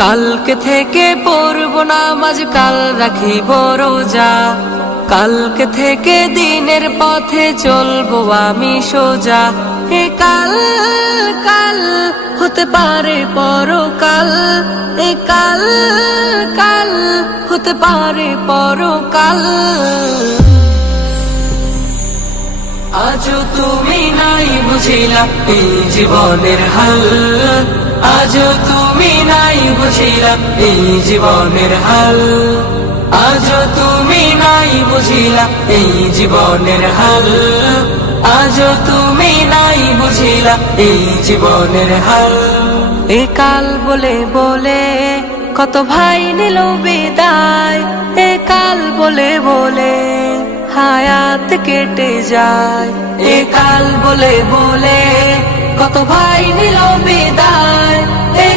কালকে থেকে পড়ব নামাজ, কাল রাখিব রোজা। কালকে থেকে দিনের পথে চলবো আমি সোজা। এ কাল কাল হতে পারে পরকাল, এ কাল কাল হতে পারে পরকাল। আজও তুমি নাই বুঝিলা এই জীবনের হাল, আজও তুমি নাই বুঝিলা এই জীবনের হাল, আজও তুমি নাই বুঝিলা এই জীবনের হাল, আজও তুমি নাই বুঝিলা এই জীবনের হাল। এ কাল বলে বলে কত ভাই নিল বিদায়, এ কাল বলে বলে হায়াত কেটে যায়। এ কাল বলে বলে কত ভাই নিল বিদায়, এ